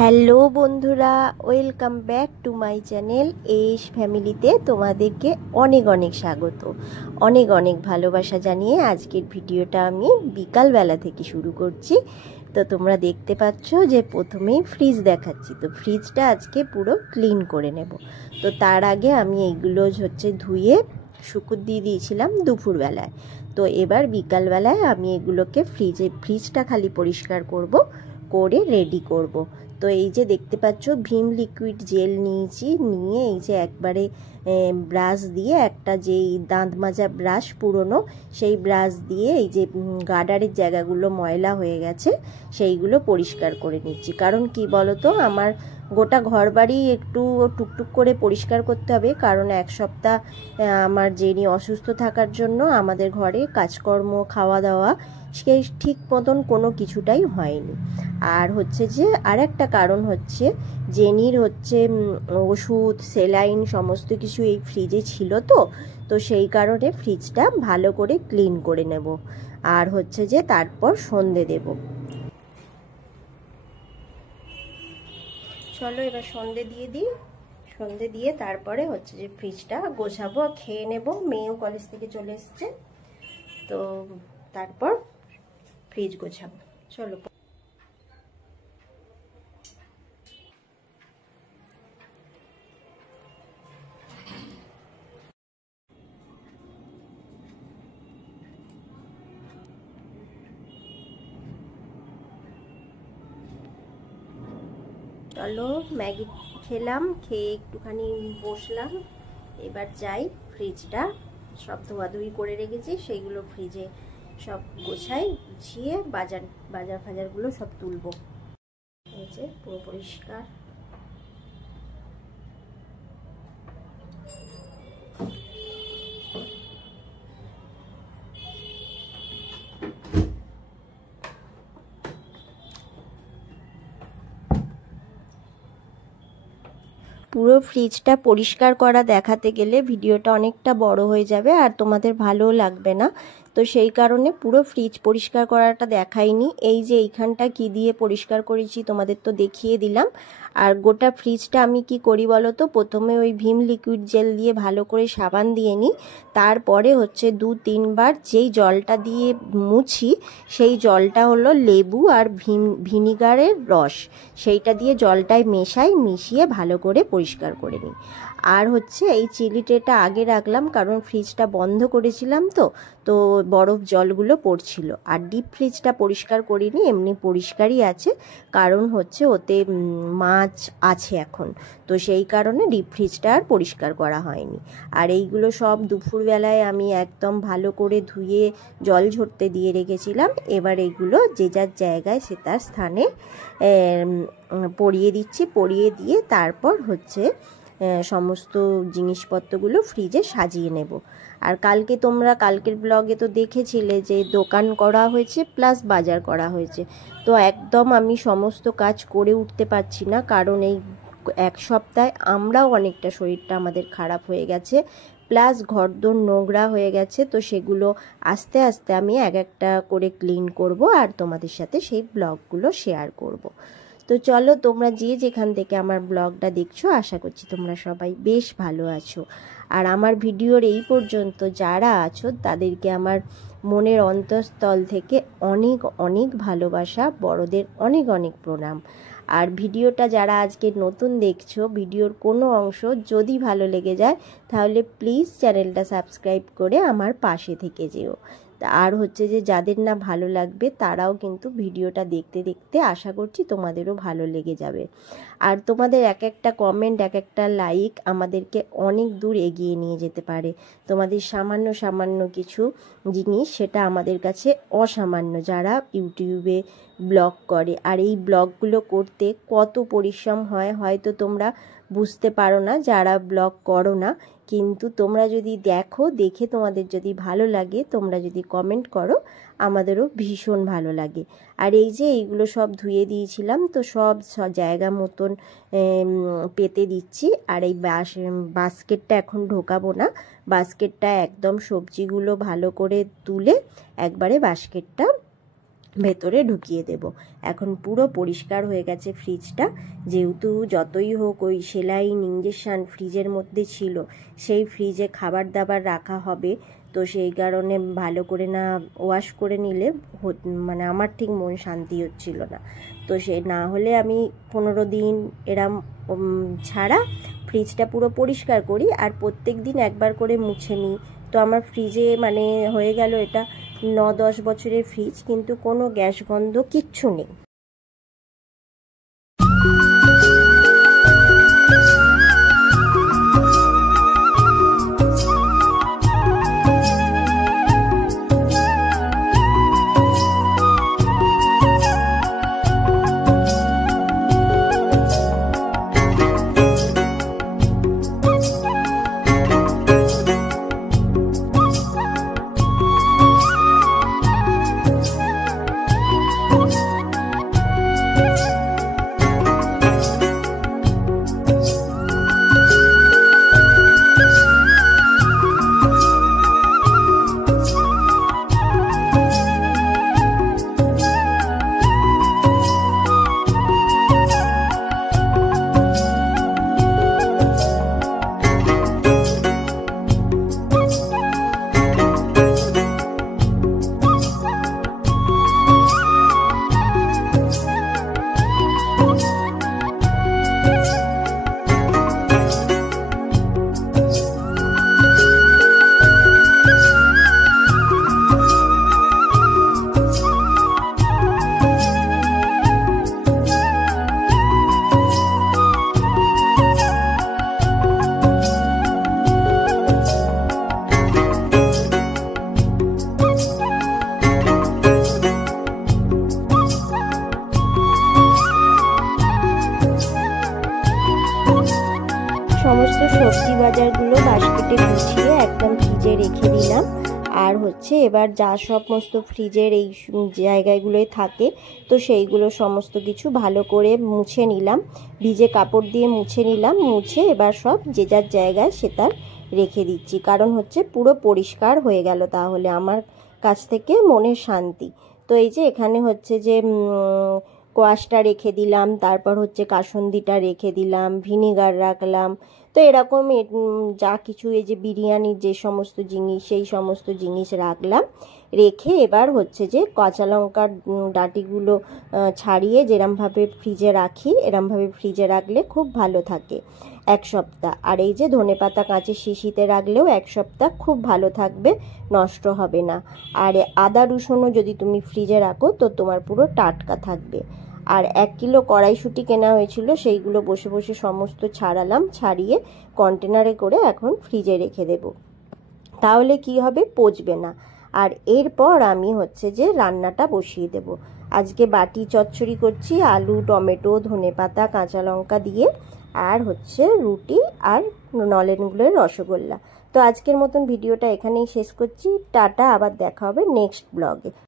Hello বন্ধুরা, welcome back to my channel S ফ্যামিলিতে তোমাদেরকে অনেক অনেক স্বাগত, অনেক অনেক ভালোবাসা জানিয়ে আজকের ভিডিওটা আমি বিকালবেলা থেকে শুরু করছি। তো তোমরা দেখতে পাচ্ছ যে প্রথমেই ফ্রিজ দেখাচ্ছি। তো ফ্রিজটা আজকে পুরো ক্লিন করে নেব। তো তার আগে আমি এইগুলো ধুয়ে শুকুর দিয়ে দিয়েছিলাম দুপুরবেলায়। তো এবার বিকালবেলায় আমি এগুলোকে ফ্রিজটা খালি পরিষ্কার করে রেডি করব। তো এই যে দেখতে পাচ্ছ ভিম লিকুইড জেল নিয়েছি, নিয়ে এই যে একবারে ব্রাশ দিয়ে একটা যেই দাঁত মাজা ব্রাশ পুরনো, সেই ব্রাশ দিয়ে এই যে গার্ডারের জায়গাগুলো ময়লা হয়ে গেছে সেইগুলো পরিষ্কার করে নিচ্ছি। কারণ কি বলতো, আমার গোটা ঘর বাড়ি একটু টুকটুক করে পরিষ্কার করতে হবে। কারণ এক সপ্তাহ আমার জেনি অসুস্থ থাকার জন্য আমাদের ঘরে কাজকর্ম, খাওয়া দাওয়া সেই ঠিক মতন কোনো কিছুটাই হয়নি। আর যে আর একটা কারণ জেনির ওষুধ, সেলাইন সমস্ত কিছু এই ফ্রিজে ছিল। তো সেই কারণে ফ্রিজটা ভালো করে ক্লিন করে নেব। আর যে তারপর সন্ধে দেব। চলো এবার সন্ধে দিয়ে দিই। সন্ধে দিয়ে তারপরে যে ফ্রিজটা গোছাবো, খেয়ে নেব। মেয়েও কলেজ থেকে চলে এসছে, তো তারপর ফ্রিজ গোছাবো। চলো ম্যাগি খেলাম, খেয়ে একটুখানি বসলাম। এবার যাই ফ্রিজটা সব ধোয়াধুয়ি করে রেখেছি, সেইগুলো ফ্রিজে সব গোছাই, গুছিয়ে বাজারগুলো সব তুলবো। এই যে পুরো পরিষ্কার। পুরো ফ্রিজটা পরিষ্কার করা দেখাতে গেলে ভিডিওটা অনেকটা বড় হয়ে যাবে আর তোমাদের ভালোও লাগবে না। তো সেই কারণে পুরো ফ্রিজ পরিষ্কার করাটা দেখাইনি। এই যে এইখানটা কি দিয়ে পরিষ্কার করেছি তোমাদের তো দেখিয়ে দিলাম। আর গোটা ফ্রিজটা আমি কি করি বলো তো, প্রথমে ওই ভিম লিকুইড জেল দিয়ে ভালো করে সাবান দিয়ে নিই। তারপরে 2-3 বার যেই জলটা দিয়ে মুছি, সেই জলটা হলো লেবু আর ভিনিগারের রস, সেইটা দিয়ে জলটায় মিশিয়ে ভালো করে পরিষ্কার করে নিই। আর এই চিলি ট্রেটা আগে রাখলাম, কারণ ফ্রিজটা বন্ধ করেছিলাম তো বরফ জলগুলো পড়ছিল। আর ডিপ ফ্রিজটা পরিষ্কার করিনি, এমনি পরিষ্কারই আছে। কারণ ওতে মাছ আছে এখন, তো সেই কারণে ডিপ ফ্রিজটা আর পরিষ্কার করা হয়নি। আর এইগুলো সব দুপুরবেলায় আমি একদম ভালো করে ধুয়ে জল ঝরতে দিয়ে রেখেছিলাম। এবার এগুলো যে যার জায়গায় সে তার স্থানে পরিয়ে দিচ্ছি। পরিয়ে দিয়ে তারপর সমস্ত জিনিসপত্রগুলো ফ্রিজে সাজিয়ে নেব। আর কালকের ব্লগে তো দেখেছিলে যে দোকান করা হয়েছে প্লাস বাজার করা হয়েছে। তো একদম আমি সমস্ত কাজ করে উঠতে পারছি না, কারণ এই এক সপ্তাহে আমরাও অনেকটা শরীরটা আমাদের খারাপ হয়ে গেছে, প্লাস ঘরদোর নোংরা হয়ে গেছে। তো সেগুলো আস্তে আস্তে আমি এক একটা করে ক্লিন করব আর তোমাদের সাথে সেই ব্লগগুলো শেয়ার করব। তো চলো, তোমরা যে যেখান থেকে আমার ব্লগটা দেখছো, আশা করছি তোমরা সবাই বেশ ভালো আছো। আর আমার ভিডিওর এই পর্যন্ত যারা আছো তাদেরকে আমার মনের অন্তঃস্থল থেকে অনেক অনেক ভালোবাসা, বড়দের অনেক অনেক প্রণাম। আর ভিডিওটা যারা আজকে নতুন দেখছো, ভিডিওর কোনো অংশ যদি ভালো লেগে যায় তাহলে প্লিজ চ্যানেলটা সাবস্ক্রাইব করে আমার পাশে থেকে যেও। আর যে যাদের না ভালো লাগবে তারাও কিন্তু ভিডিওটা দেখতে দেখতে আশা করছি তোমাদেরও ভালো লেগে যাবে। আর তোমাদের এক একটা কমেন্ট, এক একটা লাইক আমাদেরকে অনেক দূর এগিয়ে নিয়ে যেতে পারে। তোমাদের সামান্য সামান্য কিছু জিনিস, সেটা আমাদের কাছে অসামান্য, যারা ইউটিউবে ব্লগ করে। আর এই ব্লগগুলো করতে কত পরিশ্রম হয় হয়তো তোমরা বুঝতে পারো না, যারা ব্লগ করো না। কিন্তু তোমরা যদি দেখে তোমাদের যদি ভালো লাগে, তোমরা যদি কমেন্ট করো, আমাদেরও ভীষণ ভালো লাগে। আর এই যে এইগুলো সব ধুয়ে দিয়েছিলাম, তো সব জায়গা মতন পেতে দিচ্ছি। আর এই বাস্কেটটা এখন ঢোকাবো না, বাস্কেটটা একদম সবজিগুলো ভালো করে তুলে একবারে বাস্কেটটা ভেতরে ঢুকিয়ে দেব। এখন পুরো পরিষ্কার হয়ে গেছে ফ্রিজটা, যেহেতু যতই হোক ওই সেলাইন ইঞ্জেকশান ফ্রিজের মধ্যে ছিল, সেই ফ্রিজে খাবার দাবার রাখা হবে, তো সেই কারণে ভালো করে না ওয়াশ করে নিলে মানে আমার ঠিক মন শান্তি হচ্ছিল না। তো সে না হলে আমি 15 দিন এরম ছাড়া ফ্রিজটা পুরো পরিষ্কার করি, আর প্রত্যেক দিন একবার করে মুছে নিই। তো আমার ফ্রিজে মানে হয়ে গেল এটা 9-10 বছরের ফ্রিজ, কিন্তু কোনো গ্যাস গন্ধ কিচ্ছু নেই। সমস্ত সবজি বাজারগুলো বাস্কেটে গুছিয়ে একদম ফ্রিজে রেখে দিলাম। আর এবার যা সমস্ত ফ্রিজের এই জায়গাগুলোয় থাকে, তো সেইগুলো সমস্ত কিছু ভালো করে মুছে নিলাম, ভিজে কাপড় দিয়ে মুছে নিলাম। মুছে এবার সব যে যার জায়গায় সেটা রেখে দিচ্ছি, কারণ পুরো পরিষ্কার হয়ে গেল, তাহলে আমার কাছ থেকে মনের শান্তি। তো এই যে এখানে যে কোয়াশটা রেখে দিলাম, তারপর কাসুন্দিটা রেখে দিলাম, ভিনিগার রাখলাম। তো এরকম যা কিছু এই যে বিরিয়ানির যে সমস্ত জিনিস, সেই সমস্ত জিনিস রাখলাম। রেখে এবার যে কাঁচা লঙ্কার ডাঁটিগুলো ছাড়িয়ে যেরমভাবে ফ্রিজে রাখি, এরমভাবে ফ্রিজে রাখলে খুব ভালো থাকে 1 সপ্তাহ। আর এই যে ধনেপাতা কাঁচের শিশিতে রাখলেও 1 সপ্তাহ খুব ভালো থাকবে, নষ্ট হবে না। আর আদা রসুনও যদি তুমি ফ্রিজে রাখো তো তোমার পুরো টাটকা থাকবে। আর 1 কিলো কড়াইশুঁটি কেনা হয়েছিল, সেইগুলো বসে বসে সমস্ত ছাড়ালাম, ছাড়িয়ে কন্টেনারে করে এখন ফ্রিজে রেখে দেব, তাহলে কি হবে, পচবে না। আর এরপর আমি যে রান্নাটা বসিয়ে দেব। আজকে বাটি চচ্চড়ি করছি, আলু, টমেটো, ধনেপাতা, কাঁচা লঙ্কা দিয়ে, আর রুটি আর নলেন গুড়ের রসগোল্লা। তো আজকের মতন ভিডিওটা এখানেই শেষ করছি। টাটা, আবার দেখা হবে নেক্সট ব্লগে।